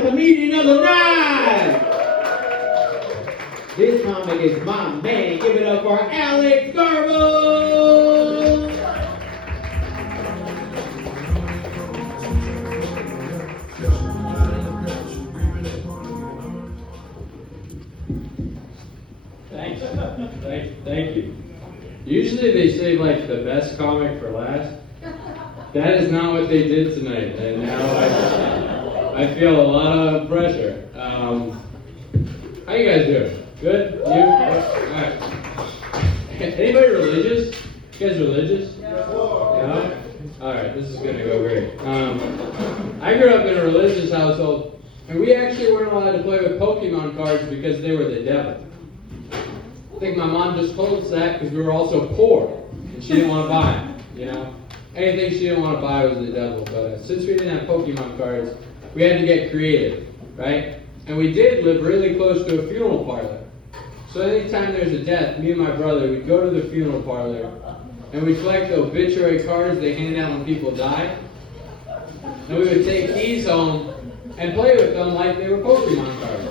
comedian of the night. This comic is my man. Give it up for Alex Garbo. Thank you. Usually they save like the best comic for last. That is not what they did tonight, and now I feel a lot of pressure. How you guys doing? Good? You? Alright. Anybody religious? You guys religious? Yeah? Alright, this is gonna go great. I grew up in a religious household, and we actually weren't allowed to play with Pokemon cards because they were the devil. I think my mom just told us that because we were also poor, and she didn't want to buy them, you know? Anything she didn't want to buy was the devil, but since we didn't have Pokemon cards, we had to get creative, right? And we did live really close to a funeral parlor. So anytime there's a death, me and my brother, we'd go to the funeral parlor, and we'd collect the obituary cards they hand out when people die, and we would take these home and play with them like they were Pokemon cards.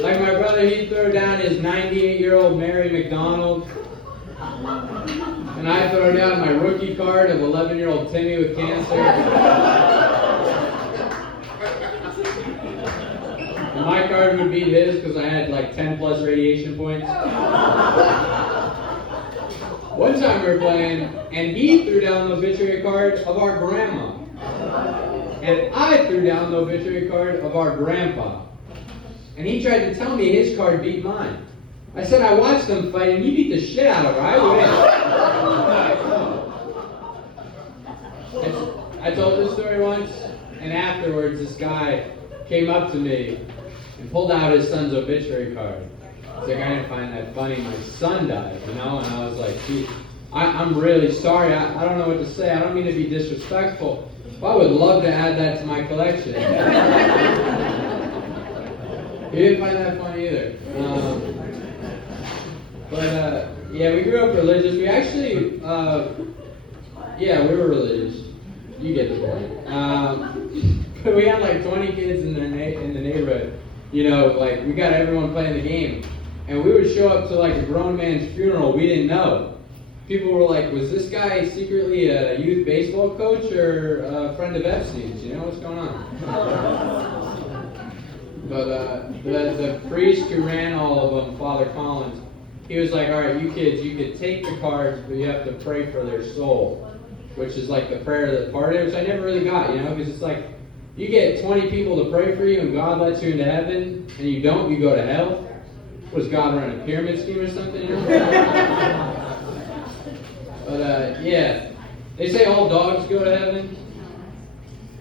Like my brother, he'd throw down his 98-year-old Mary McDonald, and I'd throw down my rookie card of 11-year-old Timmy with cancer. And my card would beat his because I had like 10 plus radiation points. One time we were playing, and he threw down the obituary card of our grandma. And I threw down the obituary card of our grandpa. And he tried to tell me his card beat mine. I said, I watched them fight, and he beat the shit out of her. I win. I told this story once, and afterwards, this guy came up to me and pulled out his son's obituary card. He's like, I didn't find that funny. My son died, you know? And I was like, gee, I'm really sorry. I don't know what to say. I don't mean to be disrespectful. But I would love to add that to my collection. He didn't find that funny either. Yeah, we grew up religious. We actually, yeah, we were religious. You get the point. But we had like 20 kids in the neighborhood. You know, like we got everyone playing the game. And we would show up to like a grown man's funeral we didn't know. People were like, was this guy secretly a youth baseball coach or a friend of Epstein's? You know, what's going on? But the priest who ran all of them, Father Collins, he was like, all right, you kids, you could take the cards, but you have to pray for their soul, which is like the prayer of the departed, which I never really got, you know, because it's like, you get 20 people to pray for you and God lets you into heaven, and you don't, you go to hell. Was God running a pyramid scheme or something? You know? But yeah, they say all dogs go to heaven.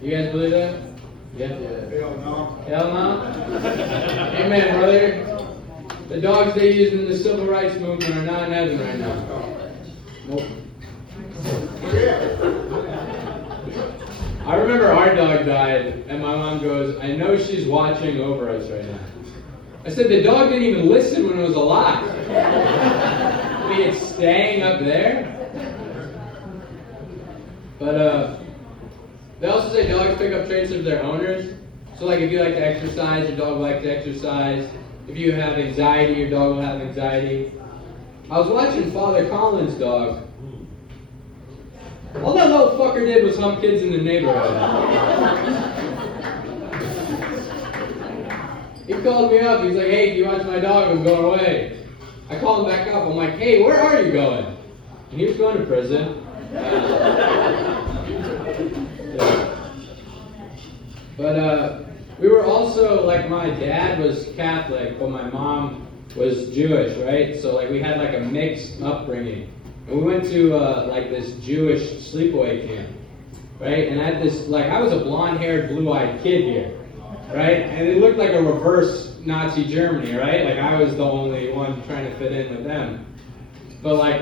You guys believe that? Yeah. Hell no. Hell no? Amen, brother. The dogs they used in the civil rights movement are not in heaven right now. Nope. I remember our dog died, and my mom goes, I know she's watching over us right now. I said, the dog didn't even listen when it was alive. I mean, it's staying up there. But, they also say dogs pick up traits of their owners. So like if you like to exercise, your dog will like to exercise. If you have anxiety, your dog will have anxiety. I was watching Father Collins' dog. All that little fucker did was hump kids in the neighborhood. He called me up. He's like, hey, do you watch my dog? I'm going away. I called him back up. I'm like, hey, where are you going? And he was going to prison. But we were also, like, my dad was Catholic, but my mom was Jewish, right? So, like, we had, like, a mixed upbringing. And we went to, like, this Jewish sleepaway camp, right? And I had this, like, I was a blonde-haired, blue-eyed kid here, right? And it looked like a reverse Nazi Germany, right? Like, I was the only one trying to fit in with them. But, like,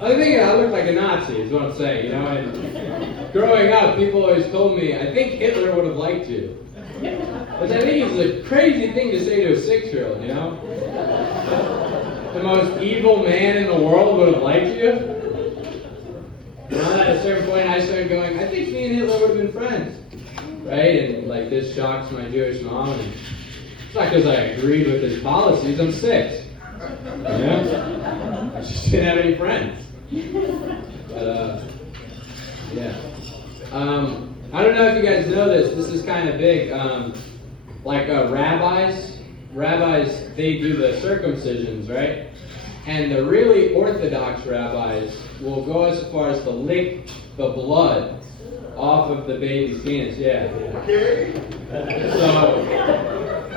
I think I looked like a Nazi, is what I'm saying, you know? And growing up, people always told me, I think Hitler would have liked you. Which I think is a crazy thing to say to a 6-year-old, you know? The most evil man in the world would have liked you? You know, at a certain point, I started going, I think me and Hitler would have been friends, right? And like this shocks my Jewish mom. And it's not because I agreed with his policies. I'm 6. I just didn't have any friends. But yeah. I don't know if you guys know this. This is kind of big. Rabbis, they do the circumcisions, right? And the really Orthodox rabbis will go as far as to lick the blood off of the baby's penis. Yeah. So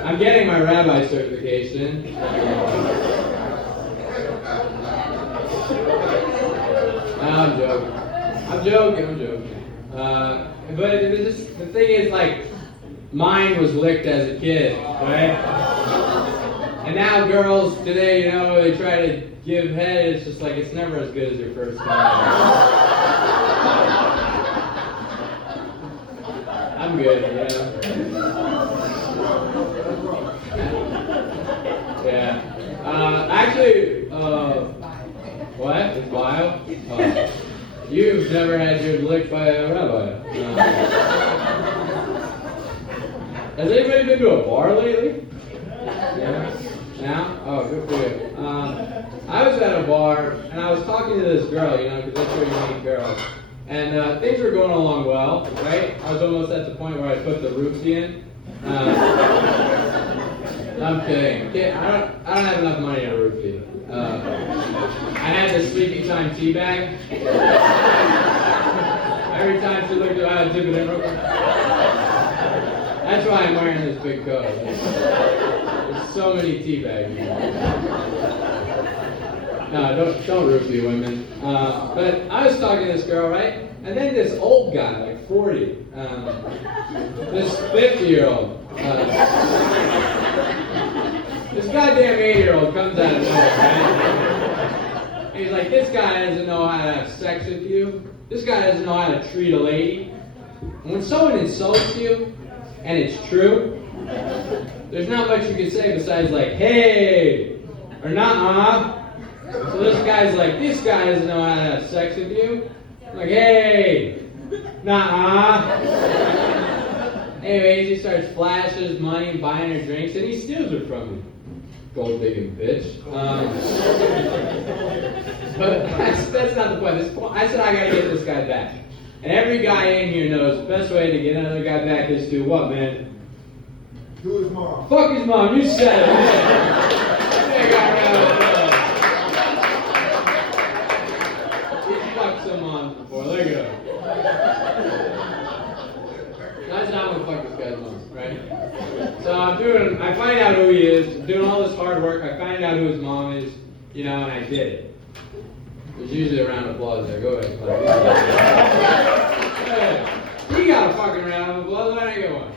I'm getting my rabbi certification. No, I'm joking. But the thing is, like, mine was licked as a kid, right? And now girls today, you know, they try to give head. It's just like it's never as good as your first time. I'm good, you know. Yeah. Actually, what? It's bio? You've never had yours licked by a rabbi. Has anybody been to a bar lately? Yeah. Now? Oh, good for you. I was at a bar, and I was talking to this girl, you know, because that's where you meet girls. And things were going along well, right? I was almost at the point where I put the roofie in. I'm kidding. I don't have enough money to roofie. I had the sleepy time tea bag. Every time she looked at me, I'd dip it in real quick. That's why I'm wearing this big coat. There's so many tea bags. No, don't roofie women. But I was talking to this girl, right? And then this old guy, like 40, this 50-year-old, this goddamn 8-year-old comes out of nowhere, right? And he's like, this guy doesn't know how to have sex with you. This guy doesn't know how to treat a lady. And when someone insults you, and it's true, there's not much you can say besides like, hey, or nah. So this guy's like, this guy doesn't know how to have sex with you. I'm like, hey, nah. Anyways, he starts flashing his money and buying her drinks, and he steals her from me. Gold digging bitch. But that's not the point. I said I gotta get this guy back. And every guy in here knows the best way to get another guy back is to what, man? Do his mom. Fuck his mom. You said it. That guy around. He's fucked some moms before. Look at him. That's not gonna fuck this guy's mom, right? So I find out who he is. I'm doing all this hard work. I find out who his mom is, you know, and I did it. There's usually a round of applause there. Go ahead. Hey, he got a fucking round of applause. Why didn't I get one?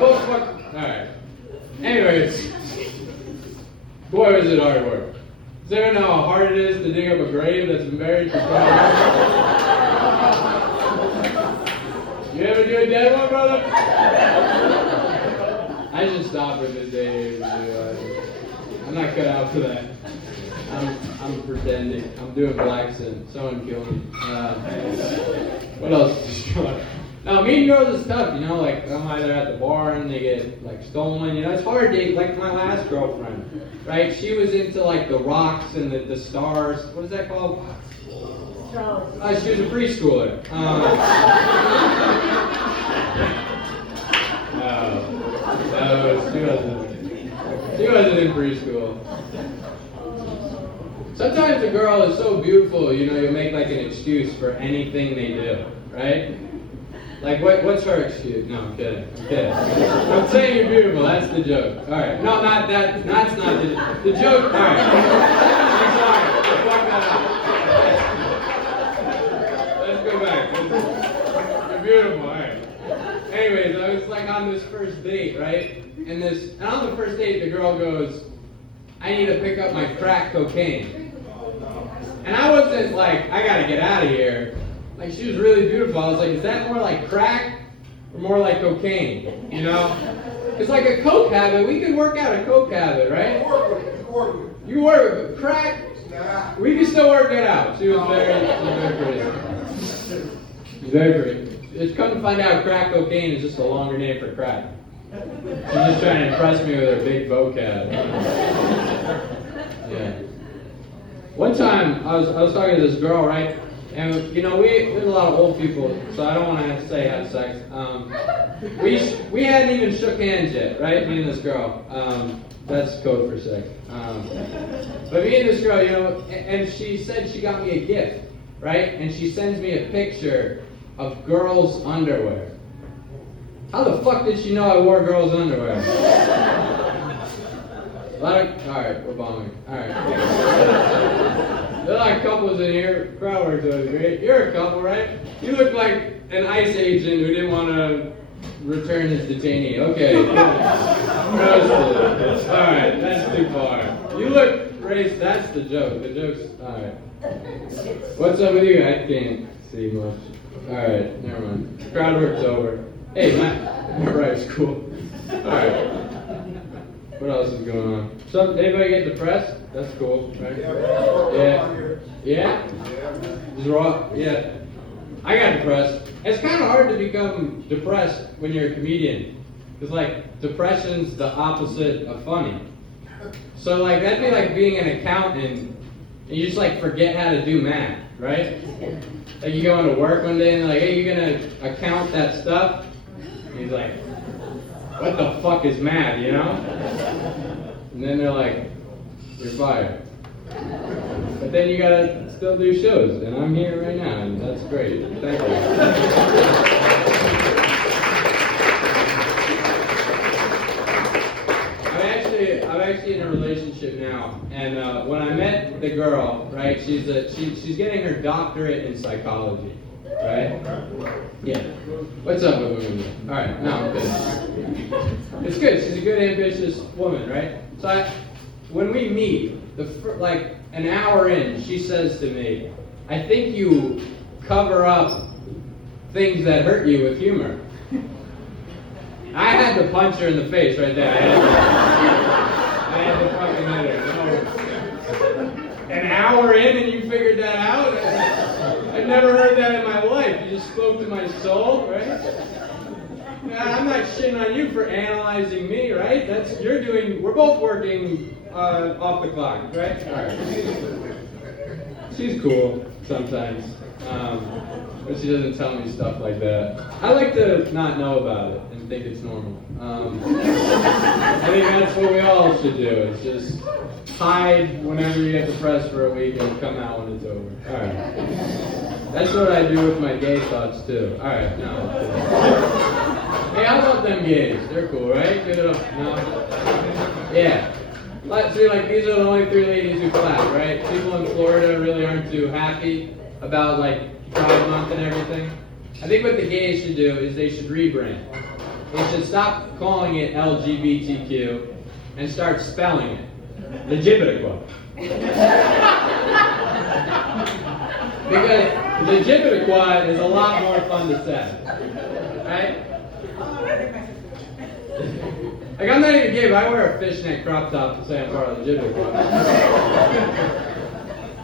Go fuck. Alright. Anyways. Boy, was it hard work. Does anyone know how hard it is to dig up a grave that's been buried for 12 years? You ever do a dead one, brother? I should stop with this day. I'm not cut out for that. I'm pretending. I'm doing black sin. Someone kill me. What else is destroyed? Now, meeting girls is tough, you know, like I'm either at the bar and they get like stolen, you know, it's hard to date, like my last girlfriend, right? She was into like the rocks and the stars. What is that called? She was a preschooler. She wasn't in preschool. Sometimes a girl is so beautiful, you know, you'll make like an excuse for anything they do, right? Like, what's her excuse? No, I'm kidding. I'm saying you're beautiful, that's the joke. Alright, no, not that, that's not the joke, alright. I'm sorry, I fucked that up. Let's go back. You're beautiful, alright. Anyways, I was like on this first date, right? And on the first date, the girl goes, I need to pick up my crack cocaine. And I wasn't like, I gotta get out of here. Like, she was really beautiful. I was like, is that more like crack or more like cocaine? You know? It's like a coke habit. We could work out a coke habit, right? You work with crack? Nah. We can still work it out. She was very pretty. He's very pretty. It's come to find out crack cocaine is just a longer name for crack. She's just trying to impress me with her big vocab. Yeah. One time, I was talking to this girl, right? And, you know, there's a lot of old people, so I don't want to have to say have sex. We hadn't even shook hands yet, right? Me and this girl. That's code for sex. But me and this girl, you know, and she said she got me a gift, right? And she sends me a picture of girls' underwear. How the fuck did she know I wore girls' underwear? Alright, we're bombing. Alright. There are a lot of couples in here. Crowd work does great. You're a couple, right? You look like an ICE agent who didn't want to return his detainee. Okay. Alright, that's too far. You look race, that's the joke. The joke's alright. What's up with you? I can't see much. Alright, never mind. Crowd work's over. Hey, my right's cool. Alright. What else is going on? Anybody get depressed? That's cool, right? Yeah. Yeah? Just raw? Yeah. I got depressed. It's kind of hard to become depressed when you're a comedian. Because, like, depression's the opposite of funny. So, like, that'd be like being an accountant and you just, like, forget how to do math, right? Like, you go into work one day and they're like, hey, you gonna account that stuff? And he's like, what the fuck is math, you know? And then they're like, you're fired. But then you gotta still do shows, and I'm here right now, and that's great. Thank you. I'm actually in a relationship now, and when I met the girl, right, she's getting her doctorate in psychology, right? Yeah. What's up with women? All right, no, I'm good. It's good. She's a good, ambitious woman, right? So when we meet, like an hour in, she says to me, I think you cover up things that hurt you with humor. I had to punch her in the face right there. I had to fucking hit her. No. An hour in and you figured that out? I've never heard that in my life. You just spoke to my soul, right? I'm not shitting on you for analyzing me, right? We're both working off the clock, right? All right. She's cool sometimes, but she doesn't tell me stuff like that. I like to not know about it and think it's normal. I think that's what we all should do. It's just hide whenever you get depressed for a week and come out when it's over. All right. That's what I do with my gay thoughts too. All right, no. Hey, how about them gays? They're cool, right? Give it up. No? Yeah. So you're like, these are the only 3 ladies who clap, right? People in Florida really aren't too happy about like Pride Month and everything. I think what the gays should do is they should rebrand. They should stop calling it LGBTQ and start spelling it. Legibitiqua. Because Legibitiqua is a lot more fun to say. Right? Like, I'm not even gay, but I wear a fishnet crop top to say I'm part of the Legibitiqua.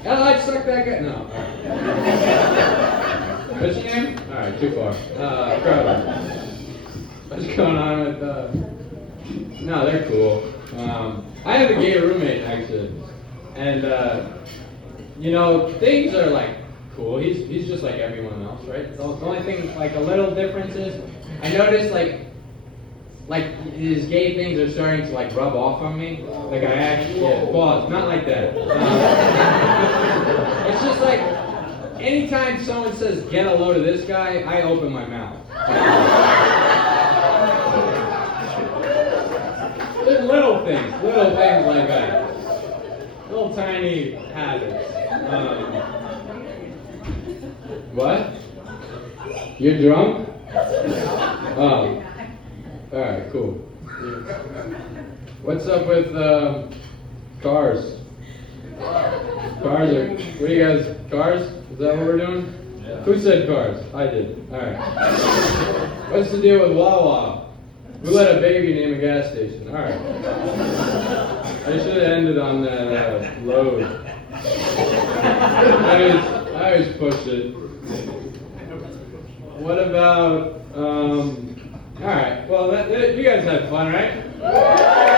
I'd suck that guy? No. What's your name? Alright, too far. Crowder. What's going on with, No, they're cool. I have a gay roommate, actually. And, you know, things are, like, cool. He's just like everyone else, right? The only thing, like, a little difference is, I noticed, like, his gay things are starting to, like, rub off on me. Like, I actually, pause, not like that. It's just like, anytime someone says, get a load of this guy, I open my mouth. Just little things like that. Little tiny habits. What? You're drunk? Oh. Alright, cool. What's up with cars? Cars are, what do you guys, cars? Is that what we're doing? Yeah. Who said cars? I did. Alright. What's the deal with Wawa? Who let a baby name a gas station? Alright. I should have ended on that load. I always push it. What about, all right, well, you guys had fun, right?